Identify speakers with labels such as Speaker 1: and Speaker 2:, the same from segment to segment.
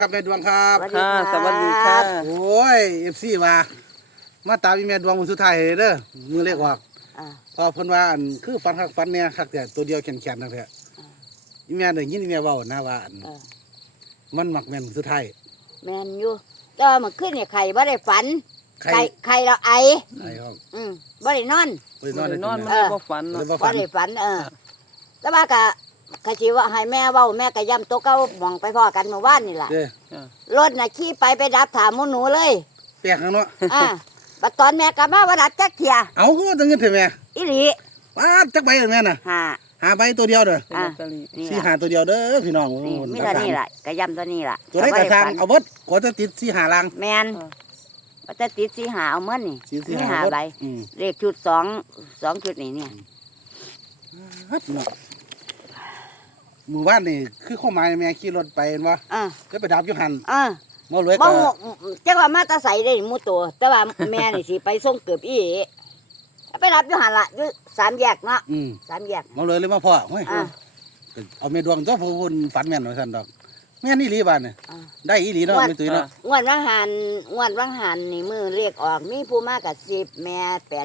Speaker 1: ครับแม่ดวงครับ
Speaker 2: ค่ะสวัสดีค่ะ
Speaker 1: โอ้ยFCว่ามาตามอีแม่ดวงมื้อสุดท้ายเด้อมื้อเลขออกพอเพิ่นว่าอันคือฟันคักฟันเนี่ยคักแต่ตัวเดียวแข็งๆนั่นแหละอีแม่ได้ยินอีแม่เว้านะว่าอันมันมักแม่นมื้อสุดท้าย
Speaker 2: แม่นอยู่แต่ว่าเมื่อคืนเนี่ยไข่บ่ได้ฝันไข่เราไอ
Speaker 1: ครับ
Speaker 2: บ่ได้นอน
Speaker 1: บ่ได้นอน
Speaker 3: มันเลยบ่ฝันเนาะ
Speaker 2: บ่ได้ฝันแต่ว่าก็สิว่าให้แม่เว้าแม่ก็ย้ำโตเก่ามองไปพ้อกันเมื่อวานนี่ล่ะรถน่ะขี่ไปดับถามหนูเลย
Speaker 1: แปลกเนาะ
Speaker 2: บัดตอนแม่กลับมาบ่ดับจักเที่ย
Speaker 1: เอ้าก็ตั้งเงินเถอะแม่
Speaker 2: อีหลี
Speaker 1: ป้าจักใบแม่น่ะหาใบตัวเดียวเด้อสิหาตัวเดียวเด้อพี่น้อง
Speaker 2: มีตัวนี้ล่ะก็ย้ำตัวนี้ล่ะ
Speaker 1: ตัวได้กระทางเอาเบิดก็จะติดสิหาลัง
Speaker 2: แม่นว่าจะติดสิหาเอาเหมือนนี่
Speaker 1: สิหา
Speaker 2: ใบเลขชุด2ชุดนี่เนี่ย
Speaker 1: หมู่บ้านนี่คือข้อหมายแม่ขี่รถไปเห็นบ่ก็ไปดับอยู่หั่นบ่รวยก็
Speaker 2: จักว่ามาตาใสได้หมู่ตัวแต่ว่าแม่นี่สิไปส่งเกือบอีไปรับอยู่หั่นล่ะอยู่3แยกเนาะ3แยก
Speaker 1: บ่รวยเลยมาพ่อโอ้ยเอาแม่ดวงตัวผู้ฝันแม่นว่าซั่นดอกแม่นอีหลีบาดนี่ได้อีหลีเนาะแม่ตุ้ยเนาะ
Speaker 2: งวดวังหันนี่มือเรียกออกมีผู้มากับ10แม่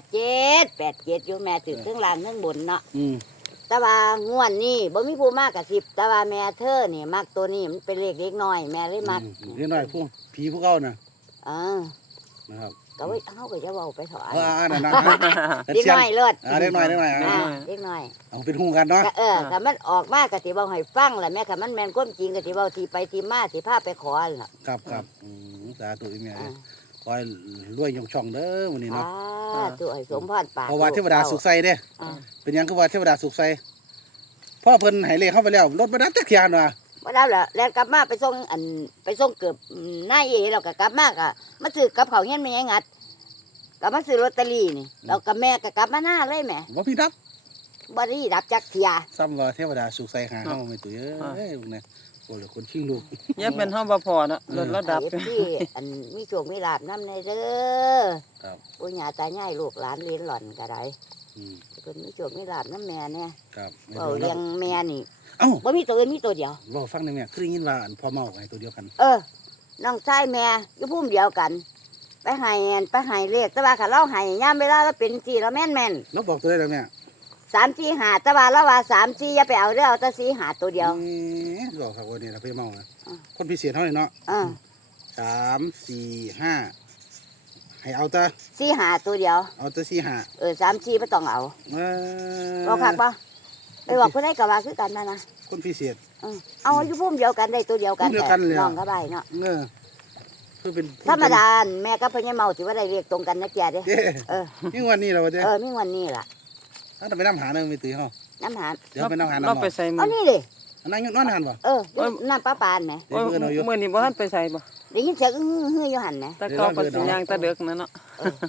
Speaker 2: 87อยู่แม่ถือทั้งล่างทั้งบนเนาะแต่ว่างวดนี้บ่มีผู้มากกับ10แต่ว่าแม่เธอนี่มักตัวนี้มันเป็นเลขเล็กน้อยแม่เลยมัก
Speaker 1: เล็กน้อยผู้ผีผู้เก่าน่ะนะครับ
Speaker 2: ก็ไว้เฮาก็จะเว้าไปเถอะ
Speaker 1: นั่นน่ะ
Speaker 2: เล็กน้อยเลิศ
Speaker 1: เล็กน้อย
Speaker 2: เล็กน้อย
Speaker 1: เอาเป็นฮู้กันเนาะ
Speaker 2: ถ้ามันออกมาก็สิเว้าให้ฟังแหละแม่ถ้ามันแม่นความจริงก็สิเว้าที่ไปที่มาสิพาไปขอล่ะ
Speaker 1: ครับสาธุอีแม่ขอให้รวยยงช่องเด้อมื้อนี้เนาะ
Speaker 2: ตัวให้สมพรปาก
Speaker 1: เพราะว่าเทวดาสุขใส่เด้เป็นหยังคือว่าเทวดาสุขใส่พ่อเพิ่นให้เลขเข้าไปแล้วรถบ่ดับจักเที่ยน่ะ
Speaker 2: บ่ดับแล้วแล้วกลับมาไปส่งเกือบนายเอแล้วก็กลับมาก็มาซื้อกับข้าวเฮียนแม่ยายงัดก็มาซื้อลอตเตอรี่นี่แล้วก็แม่ก็กลับมาหน้าเลยแม่
Speaker 1: บ่พี่ดับ
Speaker 2: บ่ได้ดับจักเที่ย
Speaker 1: ซ้ำว่าเทวดาสุขใส่หาเฮาไม่ตุ้ยเอ้ยเนี่ยโอ้ยคนชิงลูก
Speaker 3: ยับเป็นเฮาบ่พอเนาะรถระดับ
Speaker 2: ที่มีโชคมีลาภนำในเด้อ
Speaker 1: ครับ
Speaker 2: ปู่ย่าตายายลูกหลานเรียนหล่อนก็ได้เพิ่นมีโชคมีลาภนำแม่เนี่ย
Speaker 1: ครับ
Speaker 2: เว้าเลี้ยงแม่นี่บ่มีตัวอื่นมีตัวเดียว
Speaker 1: บ่ฟังได้แม่คือได้ยินว่าพ่อเมาให้ตัวเดียวกัน
Speaker 2: น้องชายแม่อยู่ภูมิเดียวกันไปให้เลขแต่ว่าคันเราให้ยามเวลาเราเป็นสิเราแม่น
Speaker 1: เราบอกตัวได้แล้วแม่
Speaker 2: 3 4 5แต่ว่าเราว่า3 4อย่าไปเอาเด้อเอาแต่4 5ตัวเดียว
Speaker 1: บอกครับว่านี่ล่ะพี่เมาคนพิเศษเฮานี่เนาะ3 4 5ให้เอาแต่
Speaker 2: 4 5ตัวเดียว
Speaker 1: เอาแต่4 5
Speaker 2: 3 4บ่ต้องเอาบ่คักบ่ไปบอกผู้ใดก็ว่าคือกันนะ
Speaker 1: คนพิเศษ
Speaker 2: เอาอยู่ภูมิเดียวกันได้ตัวเดียวกันน้องก็ได้เนาะ
Speaker 1: คือเป็น
Speaker 2: ธรรมดาแม่กับพ่อใหญ่เมาสิว่าได้เรียกตรงกันนะแกเด้
Speaker 1: มีวันนี้แล้วว่าเด้
Speaker 2: มีวันนี้ล่ะ
Speaker 1: ถ้าไปนำหาเด้อมีตุ้ยเฮา
Speaker 2: น้ำหา
Speaker 1: เดี๋ยวไปนำหาน้ำ
Speaker 3: เราไปใส่มื้อ
Speaker 2: นี่ดิ
Speaker 1: นั่งอยู่นอนหันบ่
Speaker 2: น้ำปลาปานแหม
Speaker 3: มื้อนี้บ่ทันไปใส่บ่
Speaker 2: ได้ยินเสียงฮืออยู่หั่นนะ
Speaker 3: แต่ก็ปัสยางตะเดึกนั่นเนาะ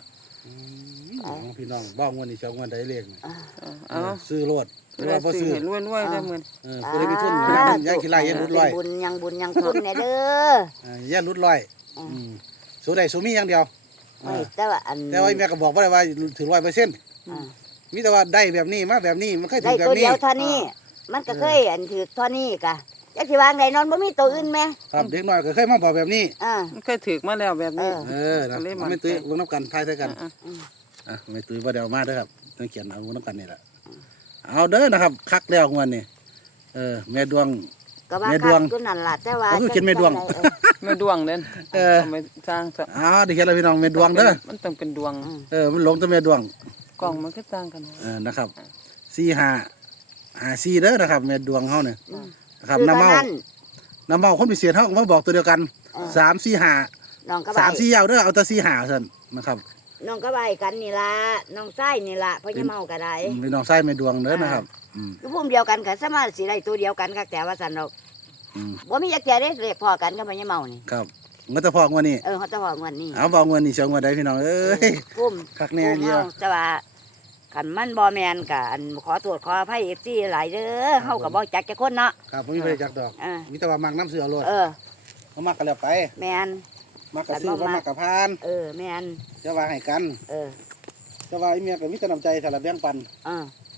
Speaker 1: พี่น้องบ้างวันนี้เช้าวันได้เลขซื้อรถหรือว่าบ่ซื้อ
Speaker 3: รวยๆได้มื้อ
Speaker 1: ผู้ใดมีทุนย่างขี้ไล่ย่างรุดร้อย
Speaker 2: บุญยังทุนแน่เด้
Speaker 1: อย่ารุดร้อยสู้ได้สู้มีอย่างเดียว
Speaker 2: แต่ว่า
Speaker 1: แม่ก็บอกว่าได้ว่าถึง100%มีแต่ว่าได้แบบนี้มาแบบนี้มันเคยถึงแบบนี้
Speaker 2: ได้ตัวเดียวเท่านี้มันก็เคยถือเท่านี้กะจักสิวางได้นอนบ่มีตัวอื่นแม่
Speaker 1: ครับเด็กน้อยก็เคยมาบอกแบบนี้
Speaker 3: มันเคยถึกมาแล้วแบบนี้
Speaker 1: นะไม่ตุ้ยวงน้ำกันทายใส่กันไม่ตุ้ยว่าเดี๋ยวมาเด้อครับต้องเขียนเอาวงน้ำกันนี่แหละเอาเด้อนะครับคักแล้ววันนี้แม่ดวง
Speaker 2: แม่ดวงก็นั่นล่ะแต่ว่า
Speaker 1: ก็คือเขียนแม่ดวง
Speaker 3: แม่ดวงเด้ไม่สร้างซะ
Speaker 1: เดี๋ยวเขียนแล้วพี่น้องแม่ดวงเด้อ
Speaker 3: มันต้องเป็นดวง
Speaker 1: มันหลงแต่แม่ดวง
Speaker 3: กล่องมันก็ต่างกัน
Speaker 1: นะครับ4 5 5 4เด้อนะครับแม่ดวงเฮาเนี่ยนะครับน้ำเมาคนพิเศษเฮาก็มาบอกตัวเดียวกัน3 4 5
Speaker 2: น้องก็
Speaker 1: 3 4ยาวเด้อเอาแต่4 5ซั่นนะครับ
Speaker 2: น้องก็ใบกันนี่ล่ะน้องไส้นี่ล่ะพ่อจะเมาก็ได้
Speaker 1: เป็นน้องไส้แม่ดวงเด้อนะครับ
Speaker 2: คือพุ่มเดียวกันก็สามารถสิได้ตัวเดียวกันก็แต่ว่าซั่นดอกบ่มีจักแก่เด้เลขพอกันกับพ่อจะเมานี่
Speaker 1: ครับมันจะพองวันนี้
Speaker 2: เขาจะพองวันนี้
Speaker 1: เอาพองวันนี้เชียงวันใดพี่น้อง
Speaker 2: พุ่ม
Speaker 1: คักแน่เดียว
Speaker 2: แต่ว่าขันมันบ่แมนกันขอโทษขออภัยFCหลายเด้อเฮาก็บ่จักจักคนเนาะ
Speaker 1: ครับบ่มีไปจักดอกมีแต่ว่ามักน้ำเสือโลดบ่มักก็แล้วไป
Speaker 2: แมน
Speaker 1: มักก็ซื้อบ่มักก็ผ่าน
Speaker 2: แมน
Speaker 1: จะว่าให้กันจะว่าอีเมียก็มีแต่น้ำใจสารบแบ่งปัน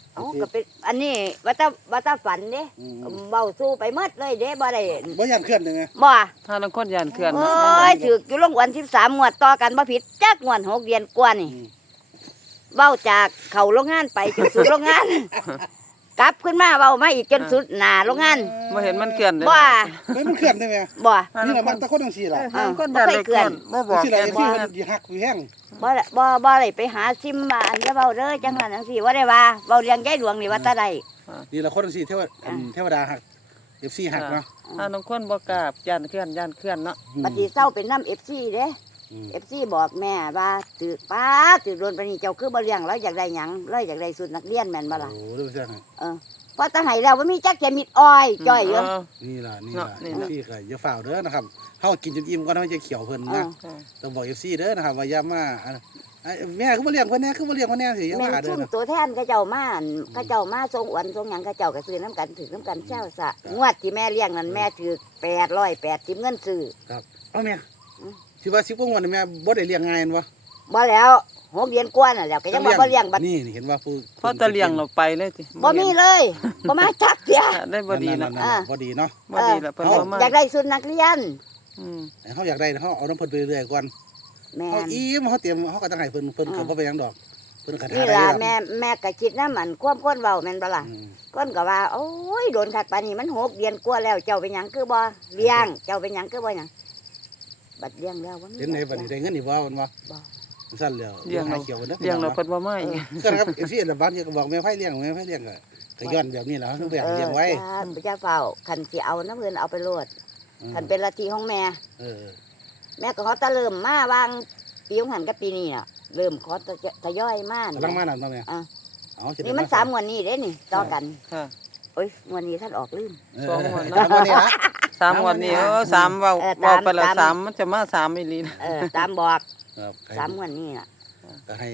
Speaker 2: เอาก็เป็นอันนี้ว่าแตาฝันเด้เว้าสู้ไปหมดเลยเด้บ่ได้
Speaker 1: บ่ย่านเคลื่อนยังไง
Speaker 2: บ่
Speaker 3: ถ้าลังคนย่านเขื่อน
Speaker 2: เอ้ยถืออยู่ลงวัน13งวดต่อกันบ่ผิดจักงวด6เดือนกว่านี่เว้าจากเข้าโรงงานไปจนสุดโรงงาน กลับขึ้นมาเว้ามาอีกจนสุดหน้าโรงงาน
Speaker 3: บ่เห็นมันเขื่อนเลย
Speaker 2: บ่
Speaker 1: เฮ้ยมันเคลื่อนได้ไหม
Speaker 2: บ่
Speaker 1: นี่แหละมันตะคนจังซี่ล่ะ
Speaker 3: ถ้าลังคนย่านเลยเขื่อนบ่บอก
Speaker 1: สิ
Speaker 3: แก
Speaker 1: ล่ะ
Speaker 3: น
Speaker 1: ที่
Speaker 3: ว่า
Speaker 1: มันสิหักสิแห้ง
Speaker 2: บ่ได้ไปหาซิมมาอันจะเว้าเด้อจังนั้นจังซี่บ่ได้ว่าเว้าเรื่องยายหลวงนี่ว่าแตาใด
Speaker 1: นี่ละคนจังซี่เทวดาหัก FC หักเนาะ
Speaker 3: ถ้าลังคนบ่กล้าย่านเขื่อนเนาะ
Speaker 2: ปฏิเศร้าเป็นน้ำ FC เด้
Speaker 1: อืม
Speaker 2: FC บอกแม่ว่าตึกป้าตึกโดนปานนี้เจ้าคือบ่เลี้ยงแล้วอยากได้หยังเลยอยากได้สุดนักเรียนแม่นบ่ล่ะ
Speaker 1: โอ้เรื่องเสียง
Speaker 2: พอตาให้แล้วมันมีจักแค่มิดอ้อยจ้อยอยู่
Speaker 1: นี่ล่ะ
Speaker 3: นี่ล่ะ
Speaker 1: FC ก็อย่าฝ่าวเด้อนะครับเฮากินจนอิ่มก่อนเฮาจะเขียวเพิ่นนะต้องบอก FC เด้อนะครับว่าอย่ามาแม่คือบ่เลี้ยงเพิ่นแน่คือบ่เลี้ยงเพิ่นแน่สิอย่า
Speaker 2: แม่
Speaker 1: ว่าน เด้
Speaker 2: ซุ่
Speaker 1: อ
Speaker 2: ม
Speaker 1: นะ
Speaker 2: ตัวแทนเขาเจ้ามาอั่นเขาเจ้ามาส่งอวนส่งหยังเขาเจ้าก็ซื้อน้ำกันถือน้ำกันเช้าซะงวดที่แม่เลี้ยงนั่นแม่ถือ880เงินซื้อ
Speaker 1: ครับเอาแม่สิว่า10กว่างวดนี่แม่บ่ได้เลี้ยงง่ายแม่นบ่
Speaker 2: บ่แล้ว6เดือนกว่าน่ะแล้วก็ยังบ่เลี้ยงบัด
Speaker 1: นี่เห็นว่าผู้
Speaker 3: พอตะเลี้ยงเราไปเลยสิ
Speaker 2: บ่มีเลยบ่มาจักเสีย
Speaker 3: ได้บ่ดีนะ
Speaker 1: บ่ดีเนาะ
Speaker 3: บ่ดีละเพิ่นบ่มา
Speaker 2: อยากได้สุดนักเรียน
Speaker 1: เฮาอยากได้เฮาเอาน้ำเพิ่นไปเรื่อยๆก่อน
Speaker 2: แม่
Speaker 1: เฮาน อิ่มเฮาเตรียมเฮาก็ต้องให้เพิ่นก็บ่ไปหยังดอกเพิ่นก็หา
Speaker 2: นี่
Speaker 1: ได้
Speaker 2: ล่ะ
Speaker 1: แล้ว
Speaker 2: แม่ก็คิดนำมันความคนเว้าแม่นบ่ล่ะ คนก็ว่าโอ้ยโดนขัดปานนี้มัน6เดือนกว่าแล้วเจ้าเป็นหยังคือบ่เลี้ยงเจ้าเป็นหยังคือบ่หยังบัดเลี้ยงแล้วบ่มี
Speaker 1: เห็นไหนบัดนี้ได้เงินอีกบ่มันบ่
Speaker 2: บ่
Speaker 1: สั่นแล้ว
Speaker 3: เลี้ยง
Speaker 1: หา
Speaker 3: เรา
Speaker 1: เขียวเด้อ
Speaker 3: เลี้ยงเราเพิ่นบ่มาอีก
Speaker 1: ก็นะครับ FC ละบ้านก็บอกแม่ไผเลี้ยงก็ย้อนแบบนี้แหล้วเฮาแบกเลี้ยงไว้
Speaker 2: จ้าเฝ้าคันสิเอาน้ำเพิ่นเอาไปโลดคันเป็นละทีของแม่
Speaker 1: เออ
Speaker 2: แม่ก็เขาตะเริ่มมาวางปีของหันกับปีนี้น่ะเริ่มขอทยอยมา
Speaker 1: กำลังมานั่นบ่แม่
Speaker 2: อ่ะ
Speaker 1: เอาสิ
Speaker 2: นี่มัน3งวดนี้เด้นี่ต่อกัน
Speaker 3: ค่ะ
Speaker 2: โอ้ยงวดนี้ท่านออกลืม
Speaker 3: สองงวด
Speaker 1: 3วันนี้ละ
Speaker 3: 3งวดนี้3เว้า
Speaker 2: ตาม
Speaker 3: ไปละ
Speaker 2: ตาม
Speaker 3: 3มันจะมา3อีหลี
Speaker 2: ตามบอก
Speaker 1: ครับ
Speaker 2: 3งวดนี้น่ะ
Speaker 1: ก็ให้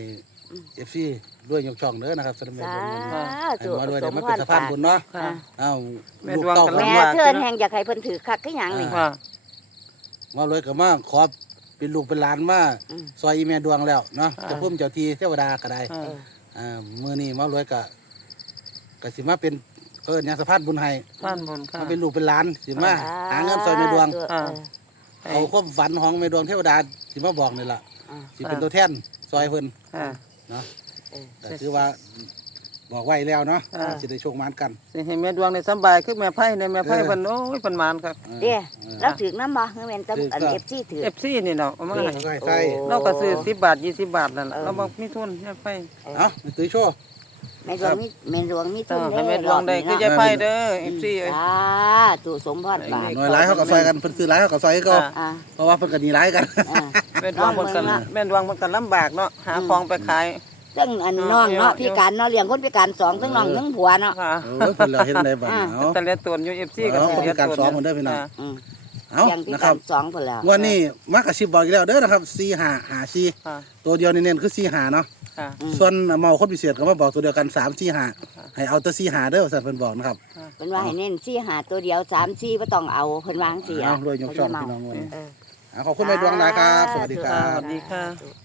Speaker 1: FC ด้วยยกช่องเด้อนะครับสำหรับแม่
Speaker 2: สา
Speaker 1: บุญให้
Speaker 2: ธุ
Speaker 1: มาด้วย
Speaker 2: ส
Speaker 1: ได้
Speaker 2: ม
Speaker 1: มา
Speaker 2: พ
Speaker 1: เป็น
Speaker 2: ร
Speaker 1: สะพานบุญเนาะ
Speaker 3: ค่ะ
Speaker 1: เอ้า
Speaker 3: แม่
Speaker 1: ลูก
Speaker 3: ดวง
Speaker 1: เต้า
Speaker 3: กำลั
Speaker 2: แม่
Speaker 3: งว่า
Speaker 2: เชิญแห่งอยากให้เพิ่นถือคักคือหยังนี่
Speaker 3: ค่ะ
Speaker 1: มาเลยก็มาขอเป็นลูกเป็นหลานมา
Speaker 2: อืม
Speaker 1: ซอยอีแม่ดวงแล้วเนาะ
Speaker 3: อ่า
Speaker 1: เจะพุ่มเจ้าที่เทวดาก็ได้ มื้อนี้มาเลยก็สิมาเป็นหยังสะพานบุญให้
Speaker 3: บ้านบนค่ะ
Speaker 1: มาเป็นลูกเป็นหลานสิมาหาเงินซอยแม่ดวง
Speaker 3: อ่า
Speaker 1: เอาความฝันของแม่ดวงเทวดาสิมาบอกนี่ล่ะสิเป็นตัวแทนซอยเพิ่น
Speaker 3: ค่ะ
Speaker 1: เนาะก็คือว่าบอกไว้แล้วเนาะ
Speaker 3: อ่า
Speaker 1: สิได้โชคมานกัน
Speaker 3: สิให้แม่ดวงได้สำบายคือแม่ไผ่ในแม่ไผ่เพิ่นโอ้ยเพิ่นหมานครับ
Speaker 2: เด้แล้วถือน้ำบ่คือแม่นแต่อัน FC ถือ
Speaker 3: FC นี่เนาะเอามาให้
Speaker 1: ก็ให้ใส่
Speaker 3: เราก็ซื้อ10บาท20บาทนั่นล่ะเราบ่มีทุนแม่ไผ่
Speaker 1: เอ้าไปตื้อโชว์
Speaker 2: แม่ดวงมีทุน
Speaker 3: ให้
Speaker 2: เด้
Speaker 3: แม่ดวงได้คือยายไผ่เด้อ FC เอ้ย
Speaker 2: ตุสมพรบาท
Speaker 1: หน่วยหลายเขาก็ซอยกันเพิ่นซื้อหลายเขาก็ซอยให้เขา
Speaker 2: อ่า
Speaker 1: เพราะว่าเพิ่นก็หนีหลายกัน
Speaker 3: แม่ดวงเพิ่นก็แม่ดวงเพิ่นก็ลำบากเนาะหาของไปขาย
Speaker 2: ซึ่งอันน้องเนาะพิการเนาะเลี้ยงคนพิการ2ทั้งน้องทั้งผัวเนาะ
Speaker 3: ค่ะ
Speaker 1: โอ้ยเพิ่นแล้วเฮ็ดได้บัดนี้เนาะ
Speaker 3: แต่เลียตนอยู่ FC ก็สิเลียตน
Speaker 1: การสอนเหมือนเดิมพี่น้อง
Speaker 2: อืม
Speaker 1: เอ้า
Speaker 2: เลี้ยงพิ
Speaker 1: นะค
Speaker 2: กา
Speaker 1: รั
Speaker 2: ร
Speaker 1: บ
Speaker 2: 2พุ่นแล้ว
Speaker 1: วันนี้มากระชิบบอกอีกแล้วเด้อนะครับ4554
Speaker 3: ค่ะ
Speaker 1: ตัวเดียวเน้นๆคือ45เนาะ
Speaker 3: ค่ะ
Speaker 1: ส่วนเมาคนพิเศษก็มาบอกตัวเดียวกัน345ให้เอาแต่45เด้อว่าซั่นเพิ่นบอกนะครับ
Speaker 2: เพิ่นว่าให้เน้น4หาตัวเดียว3 4บ่ต้องเอาเพิ่นวาจังซี่
Speaker 1: เอารวยยกช่องพี่น้องวันนี้ ขอบคุณแม่ดวงหลายครับ สวัสดีครั
Speaker 3: ส
Speaker 1: บ
Speaker 3: วัสดีค่ะ